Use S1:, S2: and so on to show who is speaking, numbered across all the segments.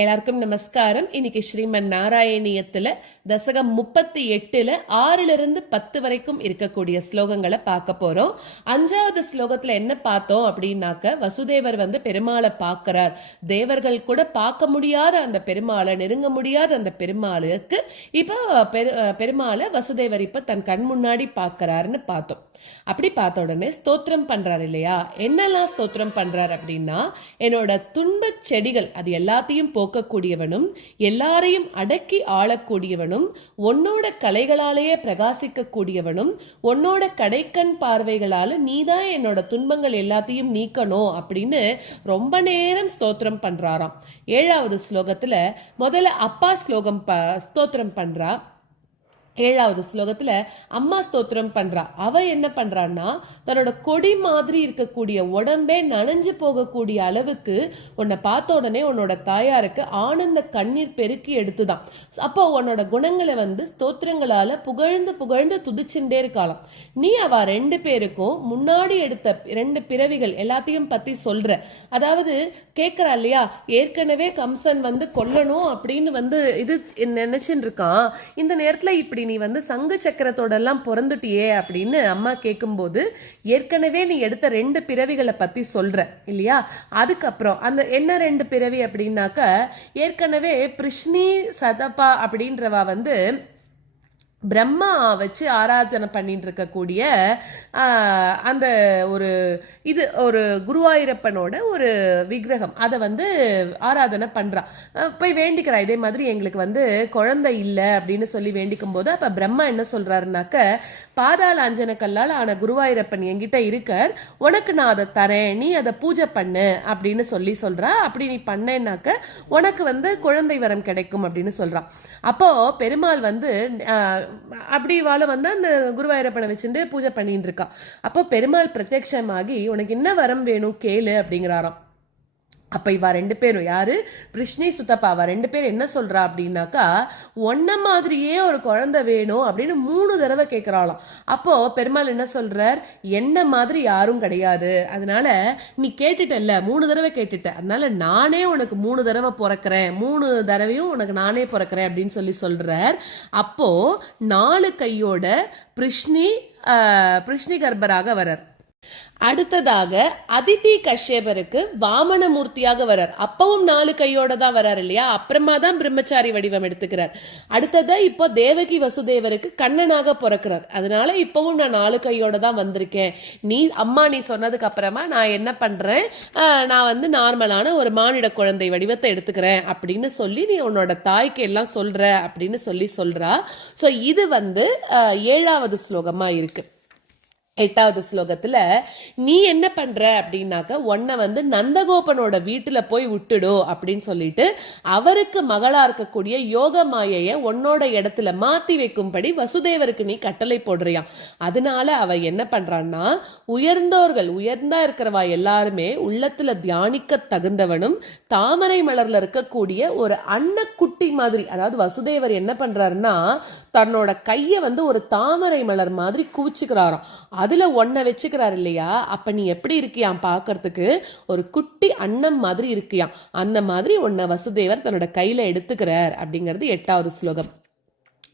S1: എല്ലാവർക്കും നമസ്കാരം. എനിക്ക് ശ്രീമൻ നാരായണീയത്തിൽ தசகம் முப்பத்தி எட்டுல ஆறுல இருந்து பத்து வரைக்கும் இருக்கக்கூடிய ஸ்லோகங்களை பார்க்க போறோம். அஞ்சாவது ஸ்லோகத்துல என்ன பார்த்தோம் அப்படின்னாக்க வசுதேவர் வந்து பெருமாளை பார்க்கிறார். தேவர்கள் கூட பார்க்க முடியாத அந்த பெருமாளை நெருங்க முடியாத அந்த பெருமாளுக்கு இப்போ பெரு பெருமாளை வசுதேவர் இப்ப தன் கண் முன்னாடி பார்க்கறாருன்னு பார்த்தோம். அப்படி பார்த்த உடனே ஸ்தோத்திரம் பண்றாரு இல்லையா? என்னெல்லாம் ஸ்தோத்திரம் பண்றார் அப்படின்னா என்னோட துன்பச் செடிகள் அது எல்லாத்தையும் போக்கக்கூடியவனும் எல்லாரையும் அடக்கி ஆளக்கூடியவனும் உன்னோட கலைகளாலேயே பிரகாசிக்க கூடியவனும் உன்னோட கடைக்கண் பார்வைகளால நீதான் என்னோட துன்பங்கள் எல்லாத்தையும் நீக்கணும் அப்படின்னு ரொம்ப நேரம் ஸ்தோத்திரம் பண்றாராம். ஏழாவது ஸ்லோகத்துல முதல்ல அப்பா ஸ்லோகம் ப ஸ்தோத்திரம் பண்றா. ஏழாவது ஸ்லோகத்துல அம்மா ஸ்தோத்திரம் பண்றா. அவ என்ன பண்றான்னா தன்னோட கொடி மாதிரி இருக்கக்கூடிய உடம்பே நனைஞ்சு போகக்கூடிய அளவுக்கு உன்னை பார்த்த உடனே உன்னோட தாயாருக்கு ஆனந்த கண்ணீர் பெருக்கி எடுத்துதான். அப்போ உன்னோட குணங்களை வந்து ஸ்தோத்திரங்களால புகழ்ந்து புகழ்ந்து துதிச்சுட்டே இருக்கலாம் நீ அவ ரெண்டு பேருக்கும் முன்னாடி எடுத்த ரெண்டு பிறவிகள் எல்லாத்தையும் பத்தி சொல்ற. அதாவது கேட்கறா இல்லையா ஏற்கனவே கம்சன் வந்து கொல்லணும் அப்படின்னு வந்து இது நினைச்சுட்டு இருக்கான். இந்த நேரத்துல இப்படி நீ வந்து சங்கு சக்கரத்தோட எல்லாம் பிறந்துட்டியே அப்படின்னு அம்மா கேட்கும்போது ஏற்கனவே நீ எடுத்த ரெண்டு பிறவிகளை பத்தி சொல்ற இல்லையா? அதுக்கப்புறம் அந்த என்ன ரெண்டு பிறவி அப்படின்னாக்க ஏற்கனவே பிரிஷ்னி சதப்பா அப்படின்றவா வந்து பிரம்மா வச்சு ஆராதனை பண்ணிட்டு இருக்கக்கூடிய அந்த ஒரு இது ஒரு குருவாயூரப்பனோட ஒரு விக்கிரகம். அதை வந்து ஆராதனை பண்ணுறான் போய் வேண்டிக்கிறா. இதே மாதிரி எங்களுக்கு வந்து குழந்தை இல்லை அப்படின்னு சொல்லி வேண்டிக்கும் போது அப்போ பிரம்மா என்ன சொல்கிறாருனாக்க பாதாள அஞ்சன கல்லால் ஆன குருவாயூரப்பன் என்கிட்ட இருக்கார். உனக்கு நான் அதை தரேன். நீ அதை பூஜை பண்ணு. அப்படின்னு சொல்லி சொல்கிறா அப்படி நீ பண்ணேன்னாக்க உனக்கு வந்து குழந்தை வரம் கிடைக்கும் அப்படின்னு சொல்கிறான் அப்போது பெருமாள் வந்து அப்படி வாழ வந்து அந்த குருவாயூரப்பனை வச்சுட்டு பூஜை பண்ணிட்டு இருக்கா அப்போ பெருமாள் பிரத்யட்சமாகி உனக்கு என்ன வரம் வேணும்? கேளு அப்படிங்கிறாராம். அப்போ இவா ரெண்டு பேரும் யாரு? பிருஷ்ணி சுத்தப்பா. அவ ரெண்டு பேரும் என்ன சொல்றா அப்படின்னாக்கா ஒன்ன மாதிரியே ஒரு குழந்தை வேணும் அப்படின்னு மூணு தடவை கேட்குறாளாம் அப்போ பெருமாள் என்ன சொல்றார்? என்ன மாதிரி யாரும் கிடையாது. அதனால நீ கேட்டுட்டல்ல. மூணு தடவை கேட்டுட்ட. அதனால நானே உனக்கு மூணு தடவை பிறக்கிறேன். மூணு தடவையும் உனக்கு நானே பிறக்கிறேன் அப்படின்னு சொல்லி சொல்றார். அப்போ நாலு கையோட பிருஷ்ணி பிருஷ்ணி கர்ப்பராக வரார் அடுத்ததாக அதித்தி கஷ்யபருக்கு வாமன மூர்த்தியாக வரார். அப்பவும் நாலு கையோட தான் வரார் இல்லையா? அப்புறமா தான் பிரம்மச்சாரி வடிவம் எடுத்துக்கிறார். அடுத்ததா இப்போ தேவகி வசுதேவருக்கு கண்ணனாக பிறக்கிறார். அதனால இப்பவும் நான் நாலு கையோட தான் வந்திருக்கேன். நீ அம்மா நீ சொன்னதுக்கு அப்புறமா நான் என்ன பண்றேன்? நான் வந்து நார்மலான ஒரு மானிட குழந்தை வடிவத்தை எடுத்துக்கிறேன் அப்படின்னு சொல்லி நீ உன்னோட தாய்க்கு எல்லாம் சொல்ற அப்படின்னு சொல்லி சொல்றா. ஸோ இது வந்து ஏழாவது ஸ்லோகமா இருக்கு. எட்டாவது ஸ்லோகத்துல நீ என்ன பண்ற? அப்படின்னாக்க உன்னை வந்து நந்தகோபனோட வீட்டுல போய் விட்டுடு அப்படின்னு சொல்லிட்டு அவருக்கு மகளா இருக்கக்கூடிய யோக மாயைய உன்னோட இடத்துல மாத்தி வைக்கும்படி வசுதேவருக்கு நீ கட்டளை போடுறியா. அதனால அவ என்ன பண்றான்னா உயர்ந்தோர்கள் உயர்ந்தா இருக்கிறவா எல்லாருமே உள்ளத்துல தியானிக்க தகுந்தவனும் தாமரை மலர்ல இருக்கக்கூடிய ஒரு அன்னக்குட்டி மாதிரி அதாவது வசுதேவர் என்ன பண்றாருன்னா தன்னோட கையை வந்து ஒரு தாமரை மலர் மாதிரி குவிச்சுக்கிறாராம். அதில் ஒன்றை வச்சுக்கிறாரு இல்லையா? அப்போ நீ எப்படி இருக்கியாம் பார்க்கறதுக்கு ஒரு குட்டி அன்னம் மாதிரி இருக்கியாம். அந்த மாதிரி உன்னை வசுதேவர் தன்னோட கையில் எடுத்துக்கிறார் அப்படிங்கிறது எட்டாவது ஸ்லோகம்.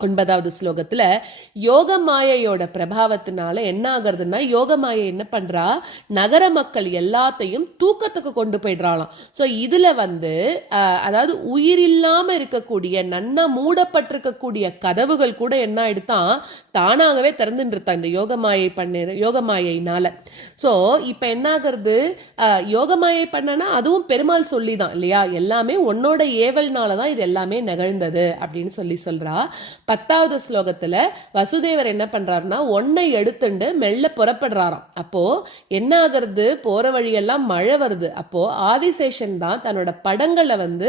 S1: ஒன்பதாவது ஸ்லோகத்தில் யோக மாயையோட பிரபாவத்தினால என்ன ஆகுறதுன்னா யோக மாயை என்ன பண்ணுறா நகர மக்கள் எல்லாத்தையும் தூக்கத்துக்கு கொண்டு போயிடுறாளாம். ஸோ இதில் வந்து அதாவது உயிர் இல்லாமல் இருக்கக்கூடிய நன்னா மூடப்பட்டிருக்கக்கூடிய கதவுகள் கூட என்ன ஆயிடுதான் தானாகவே திறந்துட்டு இந்த யோக மாயை பண்ண யோக மாயினால் ஸோ இப்போ என்ன ஆகுறது யோக மாயை பண்ணனா அதுவும் பெருமாள் சொல்லி தான் இல்லையா? எல்லாமே உன்னோட ஏவல்னால தான் இது எல்லாமே நிகழ்ந்தது அப்படின்னு சொல்லி சொல்கிறா பத்தாவது ஸ்லோகத்தில் வசுதேவர் என்ன பண்றாருன்னா ஒன்னை எடுத்துண்டு மெல்ல புறப்படுறாராம். அப்போது என்ன ஆகிறது? போகிற வழியெல்லாம் மழை வருது. அப்போது ஆதிசேஷன் தான் தன்னோட படங்களை வந்து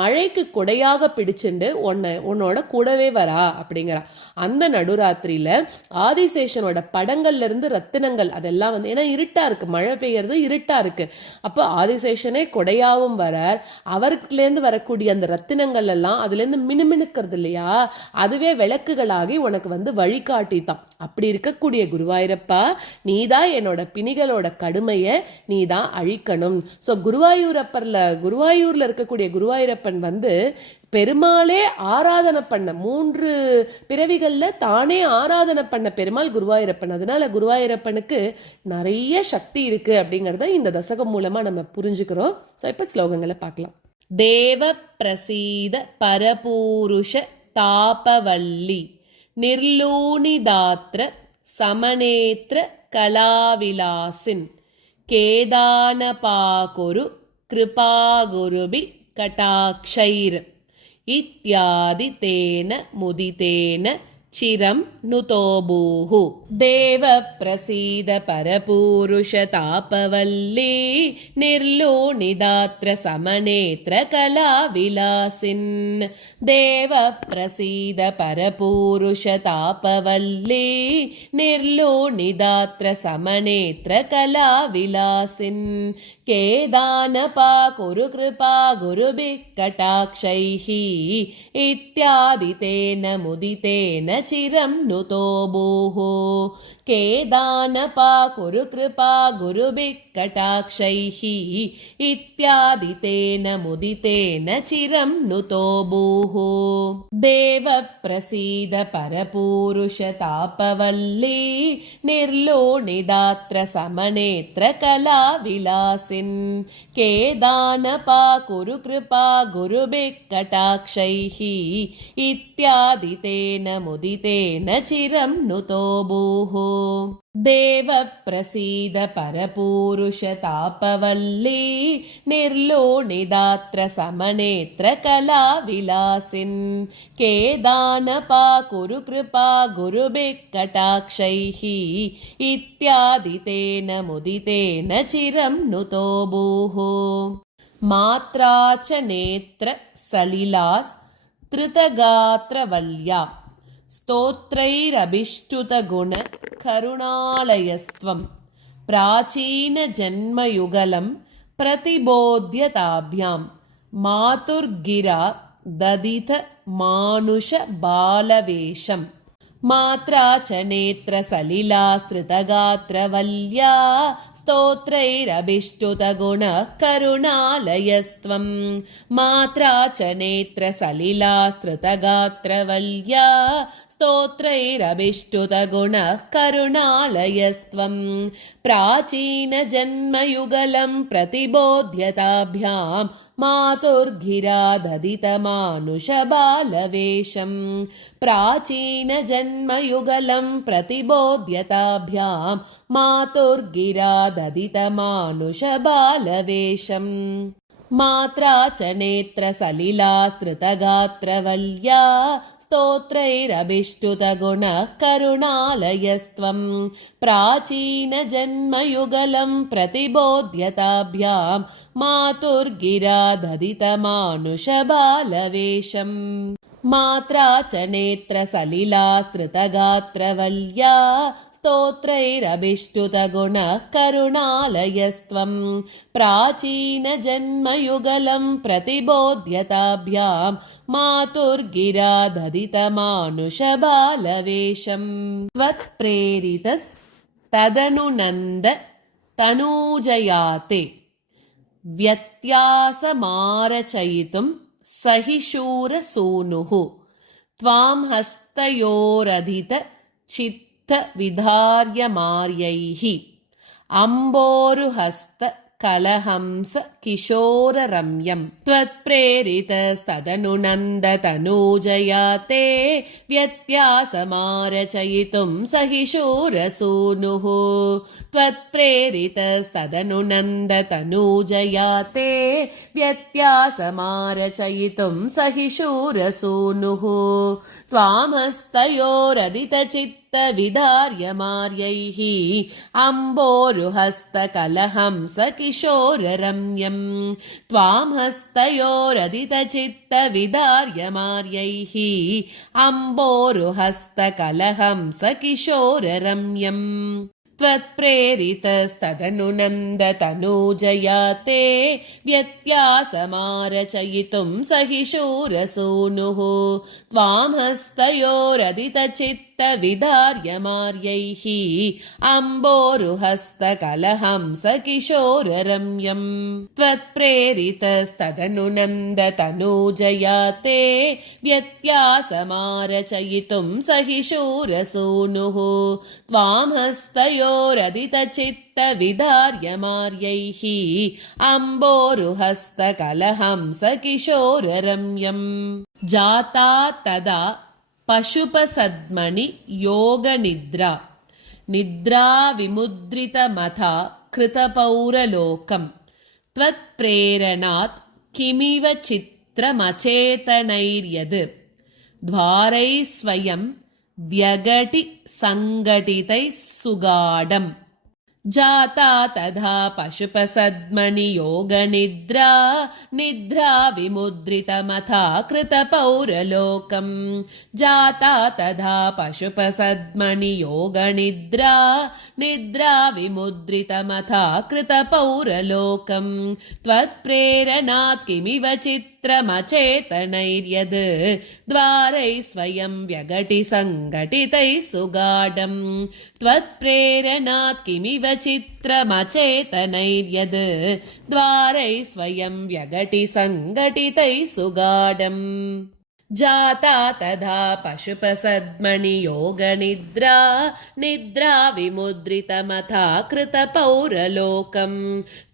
S1: மழைக்கு குடையாக பிடிச்சுண்டு உன்னை உன்னோட கூடவே வரா அப்படிங்கிறா. அந்த நடுராத்திரியில ஆதிசேஷனோட படங்கள்ல இருந்து ரத்தினங்கள் அதெல்லாம் வந்து ஏன்னா இருட்டாக இருக்கு. மழை பெய்யறது இருட்டாக இருக்கு. அப்போ ஆதிசேஷனே கொடையாவும் வரார். அவருக்குலேருந்து வரக்கூடிய அந்த ரத்தினங்கள் எல்லாம் அதுலேருந்து மினுமினுக்கிறது இல்லையா? அது அதுவே விளக்குகளாகி உனக்கு வந்து வழிகாட்டித்தான். அப்படி இருக்கக்கூடிய குருவாயூரப்பா நீதான் என்னோட பிணிகளோட கடுமையை நீதான் அழிக்கணும். ஸோ குருவாயூரப்பரில் குருவாயூரில் இருக்கக்கூடிய குருவாயூரப்பன் வந்து பெருமாளே ஆராதனை பண்ண மூன்று பிறவிகளில் தானே ஆராதனை பண்ண பெருமாள் குருவாயூரப்பன். அதனால குருவாயூரப்பனுக்கு நிறைய சக்தி இருக்கு அப்படிங்கிறத இந்த தசகம் மூலமா நம்ம புரிஞ்சுக்கிறோம். ஸோ இப்போ ஸ்லோகங்களை பார்க்கலாம். தேவ பிரசீத பரபூருஷ താപവല്ലി നിർലൂണിദാത്ര സമനേത്ര കലാവിലാസിൻ കേദാനപാകുരു കൃപാഗുരുബി കടാക്ഷൈർ ഇത്യാദി തേന മുദിതേന ചിരം നുതോബൂഹു. ദേവപ്രസീദ പരപൂരുഷതാപവല്ലീ നിർലോണിദാത്ര സമനേത്ര കലാവിലാസിൻ ദേവപ്രസീദ പരപൂരുഷതാപവല്ലീ നിർലോണിദാത്ര സമനേത്ര കലാവിലാസിൻ കേദാനപാ കുരു കൃപാ ഗുരുഭിക്കടാക്ഷൈ ഇത്യാദി തേന മുദിതേന చిరం నుతో భూः भूः केदानपाकुरु कृपा गुरुभिः कटाक्षैः इत्यादि तेन मुदितेन चिरं नुतो भूः। देवप्रसीद परपूरुषतापवल्ली निर्लोनिदात्र समनेत्र कलाविलासिन् केदानपाकुरु कृपा गुरुभिः कटाक्षैः इत्यादि तेन मुदितेन चिरं नुतो भूः देवप्रसीद परपूरुषतापवल्ली निर्लोनिदात्र समनेत्र कलाविलासिन् केदानपाकुरु कृपा गुरुभिः कटाक्षैः इत्यादि तेन मुदितेन चिरं नुतो भूः। मात्रा च नेत्र सलिलास्तृतगात्रवल्या स्तोत्रैरभिष्टुतगुण करुणालयस्त्वं प्राचीनजन्मयुगलं प्रतिबोध्यताभ्यां मातुर्गिरा ददित मानुषबालवेषम् मात्रा च नेत्रसलिलास्तृतगात्रवल्या स्तोत्रैरभिष्टुतगुणः करुणालयस्त्वं मात्रा च नेत्रसलिलास्तृतगात्रवल्या स्तोत्रैरभिष्टुतगुणः करुणालयस्त्वं प्राचीनजन्मयुगलं प्रतिबोध्यताभ्यां मातुर्गिरा ददितमानुषबालवेषं प्राचीनजन्मयुगलं प्रतिबोध्यताभ्यां मातुर्गिरा ददितमानुषबालवेषम् मात्रा च नेत्रसलिलास्तृतगात्रवल्या स्तोत्रैरभिष्टुतगुणः करुणालयस्त्वं प्राचीनजन्मयुगलं प्रतिबोध्यताभ्यां मातुर्गिरा ददितमानुषबालवेषम् मात्रा च नेत्रसलिलास्तृतगात्रवल्या स्तोत्रैरभिष्टुतगुणः करुणालयस्त्वं प्राचीनजन्मयुगलं प्रतिबोध्यताभ्यां मातुर्गिरा ददितमानुषबालवेषम् त्वत्प्रेरितस्तदनु नन्द तनूजयाते। व्यत्यासमारचयितुं सहिशूरसूनुः। त्वां हस्तयोरधित चित्तविधार्यमार्यैः अम्बोरुहस्त कलहंस किशोररम्यं। त्वत्प्रेरितस्तदनु नन्दतनूजया ते व्यत्यासमारचयितुं सहिशूरसूनुः। त्वत्प्रेरितस्तदनु नन्दतनूजया ते व्यत्यासमारचयितुं सहिशूरसूनुः त्वामस्तयोरदितचित्तविदार्यमार्यैः अम्बोरुहस्तकलहंस किशोररम्यं त्वां हस्तयोरदितचित्तविदार्यमार्यैः अम्बोरुहस्तकलहंस किशोररम्यम् त्वत्प्रेरितस्तदनु नन्दतनूजया ते व्यत्यासमारचयितुं स हि शूरसूनुः त्वां हस्तयोरदितचित्तविदार्यमार्यैः अम्बोरुहस्तकलहं स किशोररम्यम् त्वत्प्रेरितस्तदनु नन्दतनूजया ते व्यत्यासमारचयितुं स हि शूरसूनुः त्वां हस्तयोरदितचित्तविदार्यमार्यैः अम्बोरुहस्तकलहं स किशोररम्यम् जाता तदा पशुपसद्मणि योगनिद्रा। निद्रा विमुद्रितमथा कृतपौरलोकम्। त्वत्प्रेरणात् किमिव चित्रमचेतनैर्यद्। द्वारैः स्वयं व्यगटि सङ्घटितैः सुगाढम् जाता तथा पशुपसद्मनि योगनिद्रा निद्रा विमुद्रितमथा कृतपौरलोकम् जाता तथा पशुपसद्मनि योगनिद्रा निद्रा विमुद्रितमथा कृतपौरलोकम् त्वत्प्रेरणात् किमिव चित्रमचेतनैर्यद्? द्वारैः स्वयं व्यगटि सङ्घटितैः सुगाढम्। त्वत्प्रेरणात् किमिव चित्रमचेतनैर्यद् द्वारैः स्वयं व्यगटि सङ्घटितैः सुगाढम् जाता तथा पशुपसद्मणि योगनिद्रा निद्रा विमुद्रितमथा कृतपौरलोकम्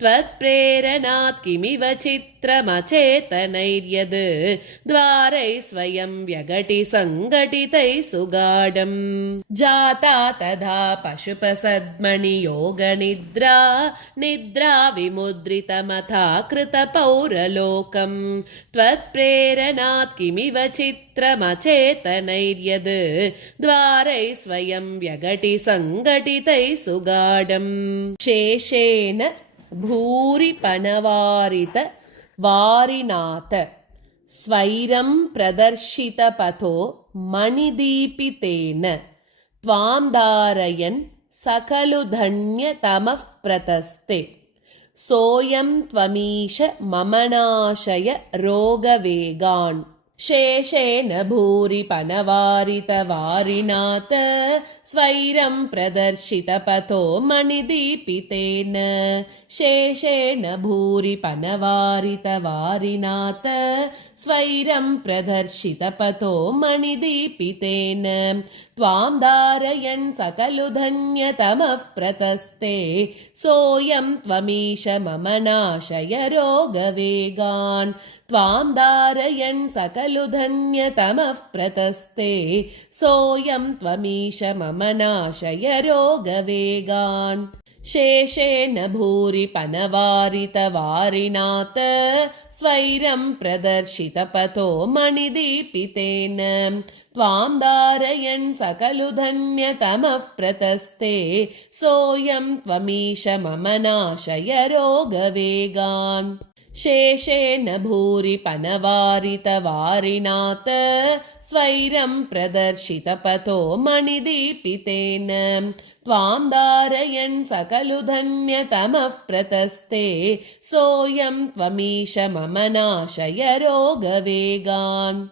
S1: त्वत्प्रेरणात् किमिव चित्रमचेतनैर्यद् द्वारैः स्वयं व्यगटि सङ्घटितैः सुगाढम्। जाता तथा पशुपसद्मणि योगनिद्रा निद्रा विमुद्रितमथा कृतपौरलोकम् त्वत्प्रेरणात् किमिव चित्रमचेतनैर्यद् द्वारैः स्वयं व्यगटि सङ्घटितैः सुगाढम्। शेषेण भूरिपणवारित वारिनाथ स्वैरं प्रदर्शितपथो मणिदीपितेन त्वां धारयन् स खलु धन्यतमः प्रतस्ते। सोऽयं त्वमीश मम नाशय रोगवेगान् शेषेण भूरिपणवारितवारिनाथ स्वैरं प्रदर्शितपथो मणिदीपितेन। शेषेण भूरिपणवारितवारिनाथ स्वैरं प्रदर्शितपथो मणिदीपितेन. त्वां धारयन् सकलु धन्यतमः प्रतस्ते. सोऽयं त्वमीश मम नाशय रोगवेगान् त्वां धारयन् सकलु धन्यतमः प्रतस्ते. सोऽयं त्वमीश मम नाशय रोगवेगान् शेषेण भूरिपणवारितवारिनाथ स्वैरं प्रदर्शितपथो मणिदीपितेन। त्वां धारयन् सकलु धन्यतमः प्रतस्ते सोऽयं त्वमीश मम नाशय रोगवेगान् शेषेण भूरिपणवारितवारिनाथ स्वैरं प्रदर्शितपथो मणिदीपितेन। त्वां धारयन् सकलु धन्यतमः प्रतस्ते सोऽयं त्वमीश मम नाशय रोगवेगान्